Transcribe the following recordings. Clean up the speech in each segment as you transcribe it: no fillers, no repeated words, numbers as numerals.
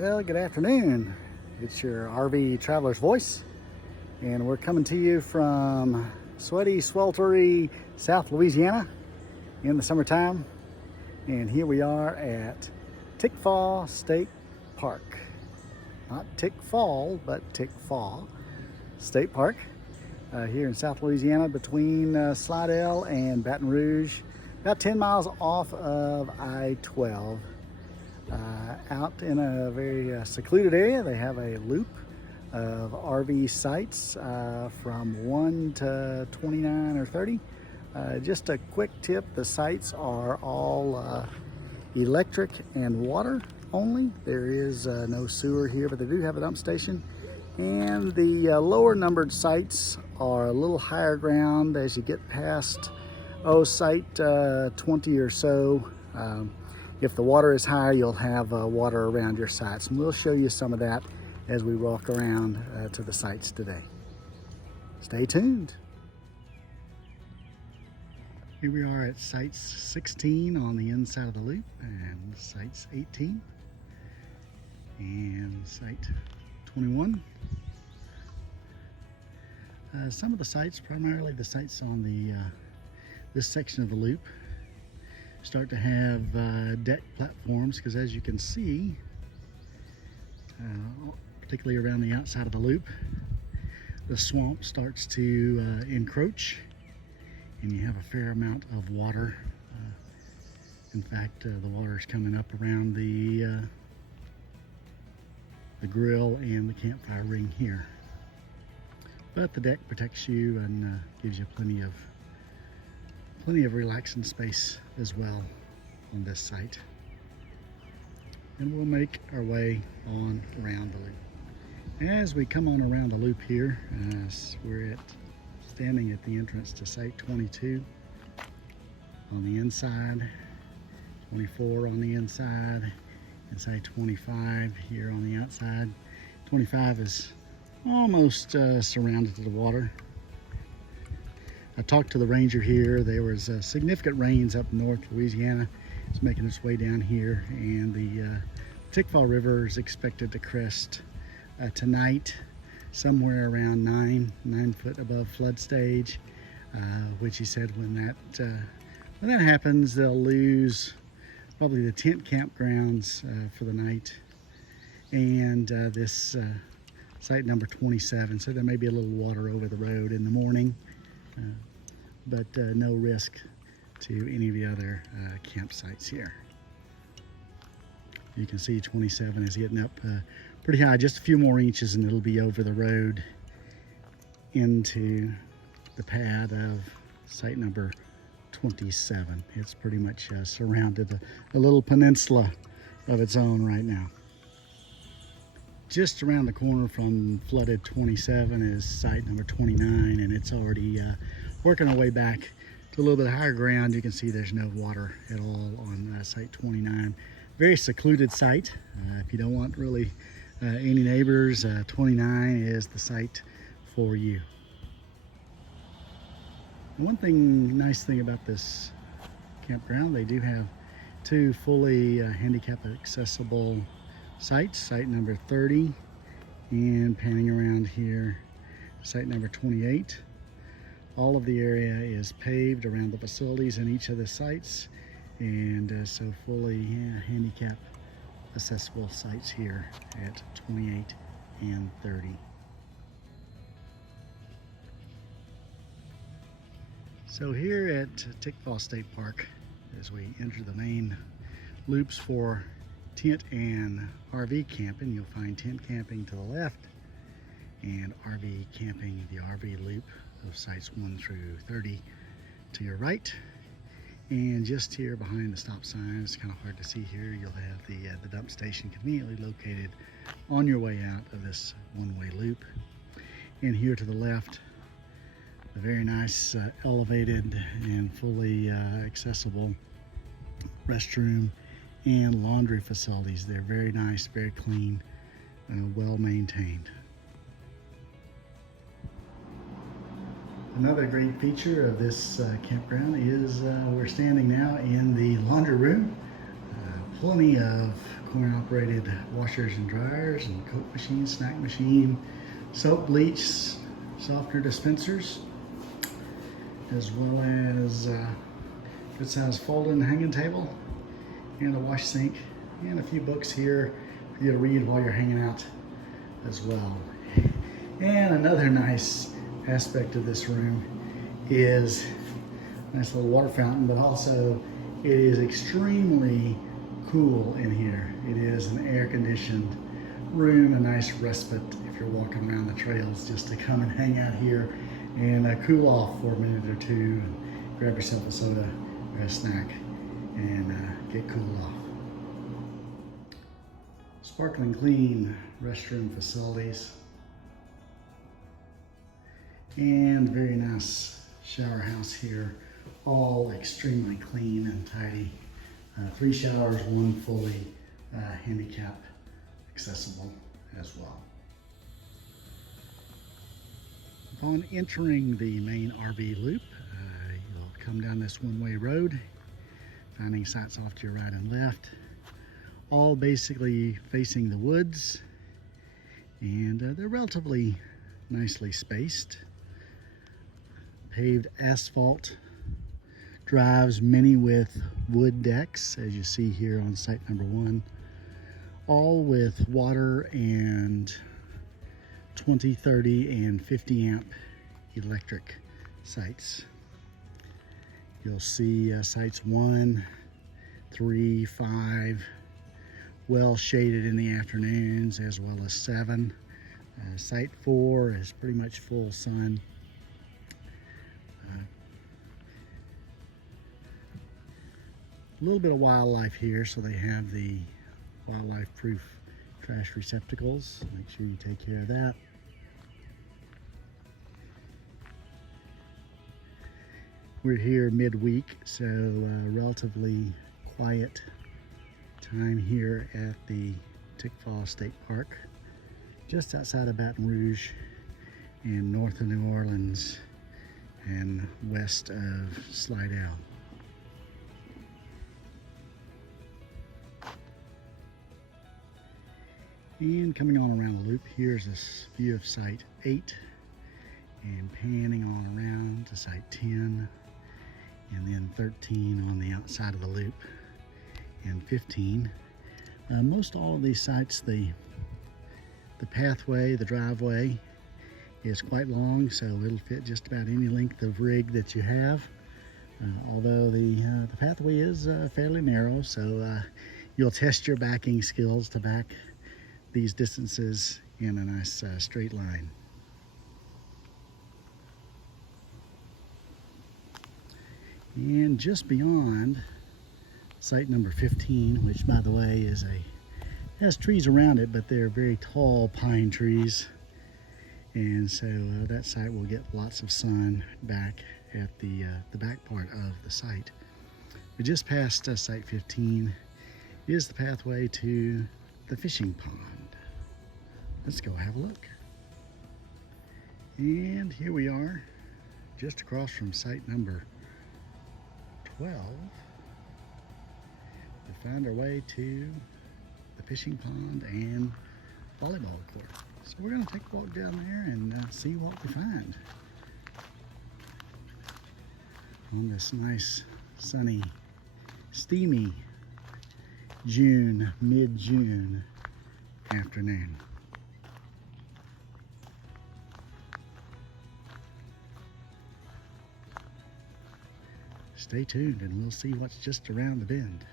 Well, good afternoon. It's your RV Traveler's Voice, and we're coming to you from sweaty, sweltery South Louisiana in the summertime. And here we are at Tickfaw State Park. Not Tickfall, but Tickfaw State Park here in South Louisiana between Slidell and Baton Rouge, about 10 miles off of I-12. Out in a very secluded area. They have a loop of RV sites from 1 to 29 or 30. Just a quick tip, the sites are all electric and water only. There is no sewer here, but they do have a dump station. And the lower numbered sites are a little higher ground as you get past, site 20 or so. If the water is higher, you'll have water around your sites. And we'll show you some of that as we walk around to the sites today. Stay tuned. Here we are at sites 16 on the inside of the loop, and sites 18 and site 21. Some of the sites, primarily the sites on the this section of the loop, start to have deck platforms, because as you can see, particularly around the outside of the loop, the swamp starts to encroach, and you have a fair amount of water. In fact, the water is coming up around the grill and the campfire ring here. But the deck protects you and gives you plenty of relaxing space as well on this site. And we'll make our way on around the loop. As we come on around the loop here, we're standing at the entrance to site 22 on the inside, 24 on the inside, and site 25 here on the outside. 25 is almost surrounded to the water. I talked to the ranger here. There was significant rains up north Louisiana. It's making its way down here, and the Tickfaw River is expected to crest tonight, somewhere around 9 foot above flood stage, which he said when that happens, they'll lose probably the tent campgrounds for the night, and this site number 27. So there may be a little water over the road in the morning. But no risk to any of the other campsites here. You can see 27 is getting up pretty high, just a few more inches and it'll be over the road into the pad of site number 27. It's pretty much surrounded a little peninsula of its own right now. Just around the corner from flooded 27 is site number 29, and it's already working our way back to a little bit higher ground. You can see there's no water at all on site 29. Very secluded site. If you don't want really any neighbors, 29 is the site for you. One nice thing about this campground, they do have two fully handicap accessible sites, site number 30, and panning around here, site number 28. All of the area is paved around the facilities in each of the sites, and so fully handicap accessible sites here at 28 and 30. So here at Tickfaw State Park, as we enter the main loops for tent and RV camping, you'll find tent camping to the left and RV camping, the RV loop of sites 1 through 30 to your right. And just here behind the stop sign, it's kind of hard to see here, you'll have the dump station conveniently located on your way out of this one-way loop. And here to the left, a very nice elevated and fully accessible restroom and laundry facilities. They're very nice, very clean, well maintained. Another great feature of this campground is we're standing now in the laundry room. Plenty of coin-operated washers and dryers and Coke machine, snack machine, soap, bleach, softener dispensers, as well as good sized folding hanging table and a wash sink and a few books here for you to read while you're hanging out as well. And another nice aspect of this room is a nice little water fountain, but also it is extremely cool in here. It is an air-conditioned room, a nice respite if you're walking around the trails, just to come and hang out here and cool off for a minute or two and grab yourself a soda or a snack and get cooled off. Sparkling clean restroom facilities and very nice shower house here, all extremely clean and tidy. 3 showers, 1 fully handicap accessible as well. Upon entering the main RV loop, you'll come down this one-way road, finding sites off to your right and left, all basically facing the woods, and they're relatively nicely spaced. Paved asphalt drives, many with wood decks, as you see here on site number 1, all with water and 20, 30, and 50 amp electric sites. You'll see sites 1, 3, 5, well shaded in the afternoons, as well as 7. Site 4 is pretty much full sun. A little bit of wildlife here, so they have the wildlife proof trash receptacles. Make sure you take care of that. We're here midweek, so relatively quiet time here at the Tickfaw State Park, just outside of Baton Rouge and north of New Orleans and west of Slidell. And coming on around the loop, here's this view of site 8, and panning on around to site 10, and then 13 on the outside of the loop, and 15. Most all of these sites, the pathway, the driveway is quite long, so it'll fit just about any length of rig that you have. Although the pathway is fairly narrow, so you'll test your backing skills to back these distances in a nice straight line. And just beyond site number 15, which by the way has trees around it, but they're very tall pine trees, and so that site will get lots of sun back at the back part of the site. But just past site 15 is the pathway to the fishing pond. Let's go have a look. And here we are, just across from site number 12. We found our way to the fishing pond and volleyball court. So we're going to take a walk down there and see what we find on this nice, sunny, steamy mid-June afternoon. Stay tuned and we'll see what's just around the bend.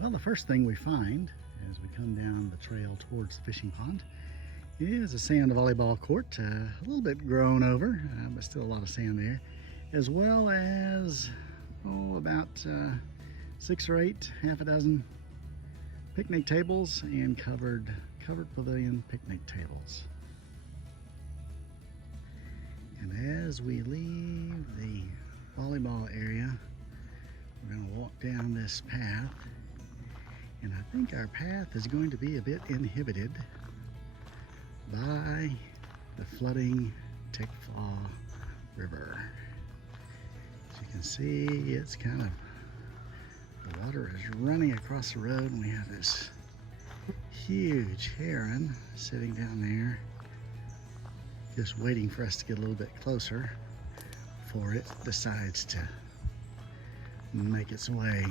Well, the first thing we find as we come down the trail towards the fishing pond is a sand volleyball court, a little bit grown over, but still a lot of sand there, as well as about 6 or 8, half a dozen picnic tables and covered pavilion picnic tables. And as we leave the volleyball area, we're going to walk down this path, and I think our path is going to be a bit inhibited by the flooding Tickfaw River. As you can see, it's kind of The water is running across the road, and we have this huge heron sitting down there, just waiting for us to get a little bit closer before it decides to make its way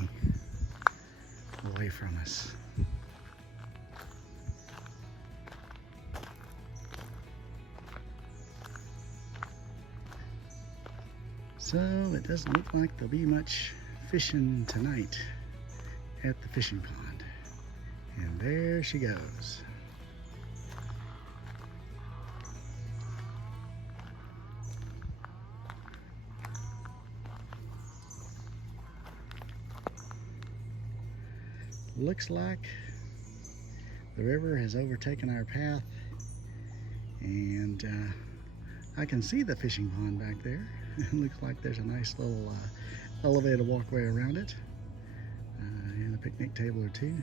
away from us. So it doesn't look like there'll be much fishing tonight at the fishing pond. And there she goes. Looks like the river has overtaken our path, and I can see the fishing pond back there. It looks like there's a nice little elevated walkway around it, and a picnic table or two,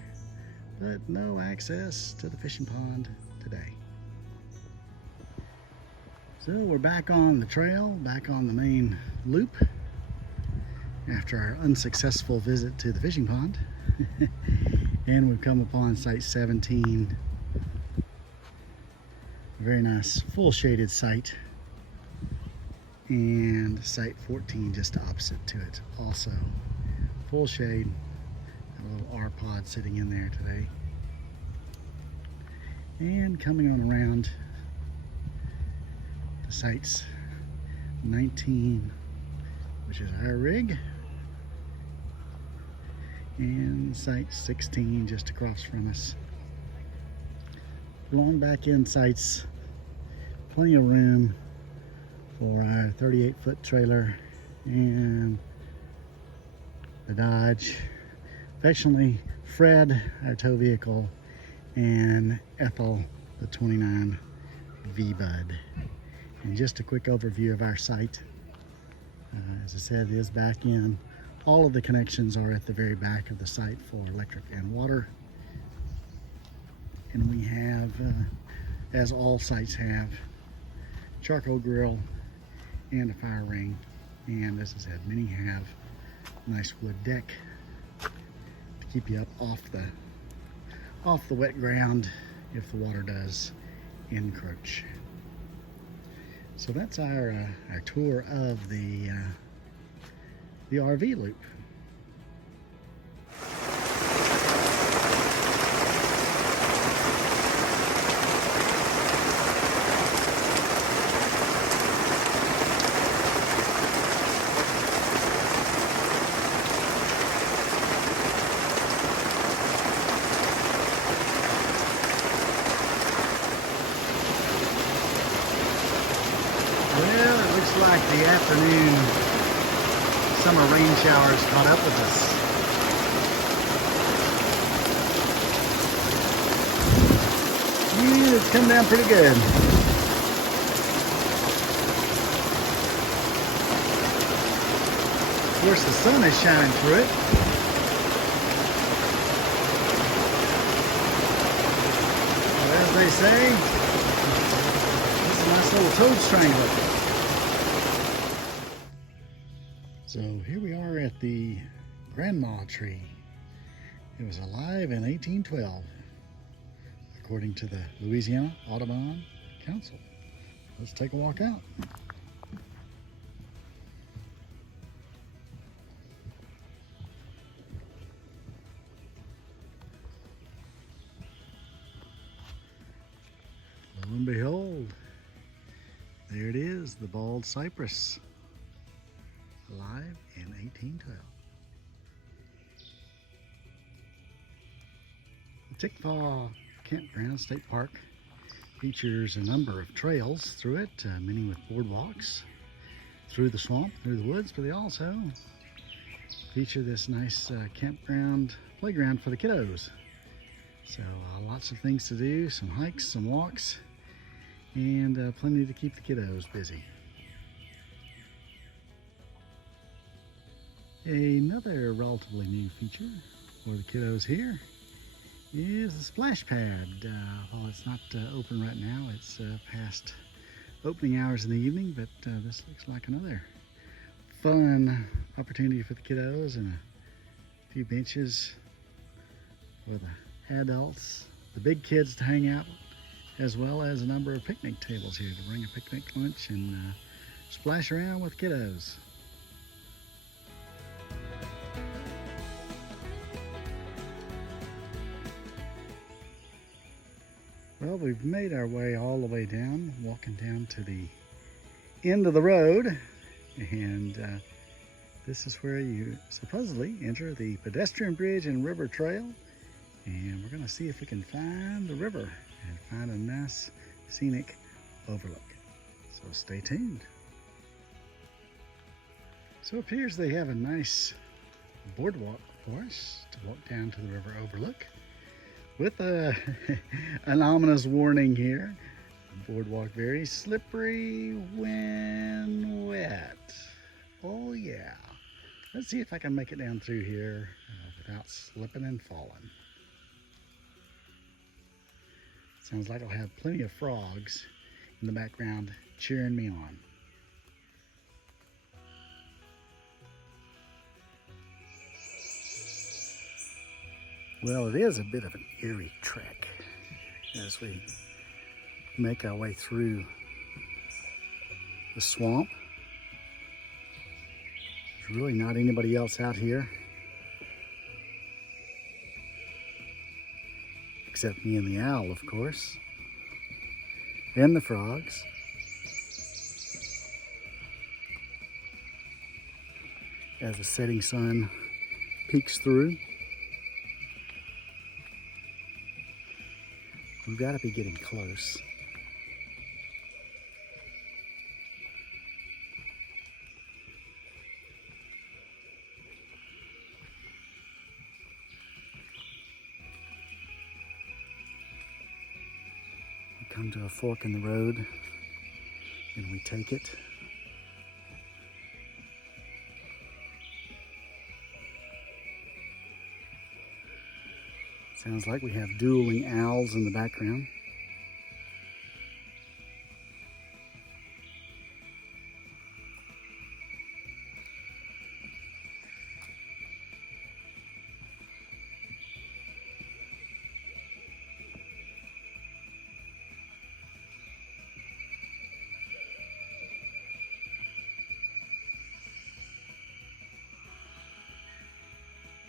but no access to the fishing pond today. So we're back on the trail, back on the main loop after our unsuccessful visit to the fishing pond. And we've come upon site 17, a very nice full shaded site, and site 14 just opposite to it, also full shade. A little R pod sitting in there today. And coming on around to sites 19, which is our rig, and site 16 just across from us. Along back in sites, plenty of room for our 38-foot trailer and the Dodge, affectionately Fred, our tow vehicle, and Ethel, the 29 V-Bud. And just a quick overview of our site. As I said, it is back in. All of the connections are at the very back of the site for electric and water. And we have, as all sites have, charcoal grill and a fire ring. And as I said, many have a nice wood deck to keep you up off the wet ground if the water does encroach. So that's our tour of the RV loop. Well, it looks like the afternoon summer rain showers caught up with us. Yeah, it's come down pretty good. Of course, the sun is shining through it. Well, as they say, this is a nice little toad strangler. So here we are at the grandma tree. It was alive in 1812, according to the Louisiana Audubon Council. Let's take a walk out. Lo and behold, there it is, the bald cypress. Alive in 1812. The Tickfaw Campground State Park features a number of trails through it, many with boardwalks through the swamp, through the woods, but they also feature this nice campground playground for the kiddos. So lots of things to do, some hikes, some walks, and plenty to keep the kiddos busy. Another relatively new feature for the kiddos here is the splash pad. While it's not open right now, it's past opening hours in the evening, but this looks like another fun opportunity for the kiddos and A few benches for the adults, the big kids to hang out, as well as a number of picnic tables here to bring a picnic lunch and splash around with kiddos. Well, we've made our way all the way down, walking down to the end of the road, and this is where you supposedly enter the pedestrian bridge and river trail, and we're going to see if we can find the river and find a nice scenic overlook. So stay tuned. So it appears they have a nice boardwalk for us to walk down to the river overlook, with an ominous warning here. The boardwalk very slippery when wet. Oh yeah. Let's see if I can make it down through here without slipping and falling. Sounds like I'll have plenty of frogs in the background cheering me on. Well, it is a bit of an eerie trek as we make our way through the swamp. There's really not anybody else out here except me and the owl, of course, and the frogs. As the setting sun peeks through. We've got to be getting close. We come to a fork in the road and we take it. Sounds like we have dueling owls in the background.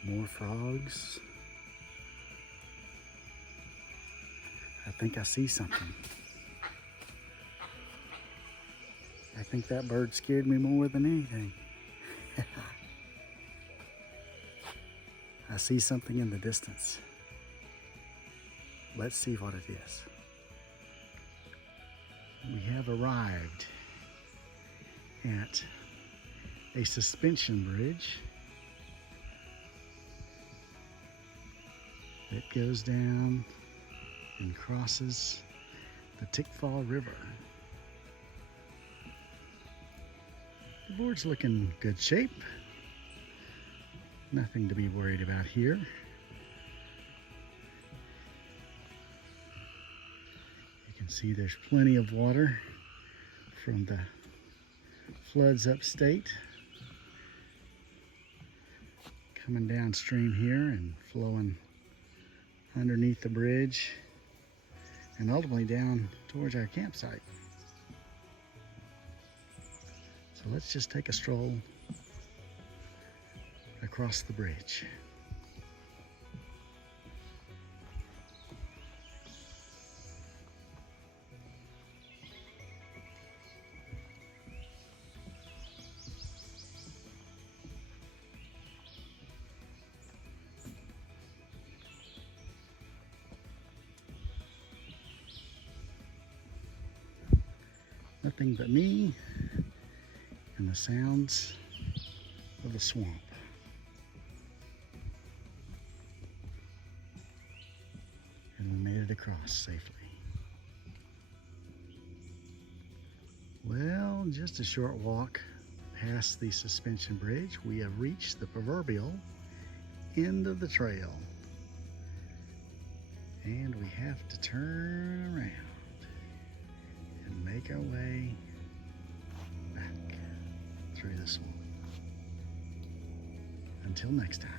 More frogs. I think I see something. I think that bird scared me more than anything. I see something in the distance. Let's see what it is. We have arrived at a suspension bridge that goes down and crosses the Tickfaw River. The board's looking in good shape. Nothing to be worried about here. You can see there's plenty of water from the floods upstate coming downstream here and flowing underneath the bridge and ultimately down towards our campsite. So let's just take a stroll across the bridge. Nothing but me and the sounds of the swamp. And we made it across safely. Well, just a short walk past the suspension bridge, we have reached the proverbial end of the trail. And we have to turn around and make our way back through the swamp. Until next time.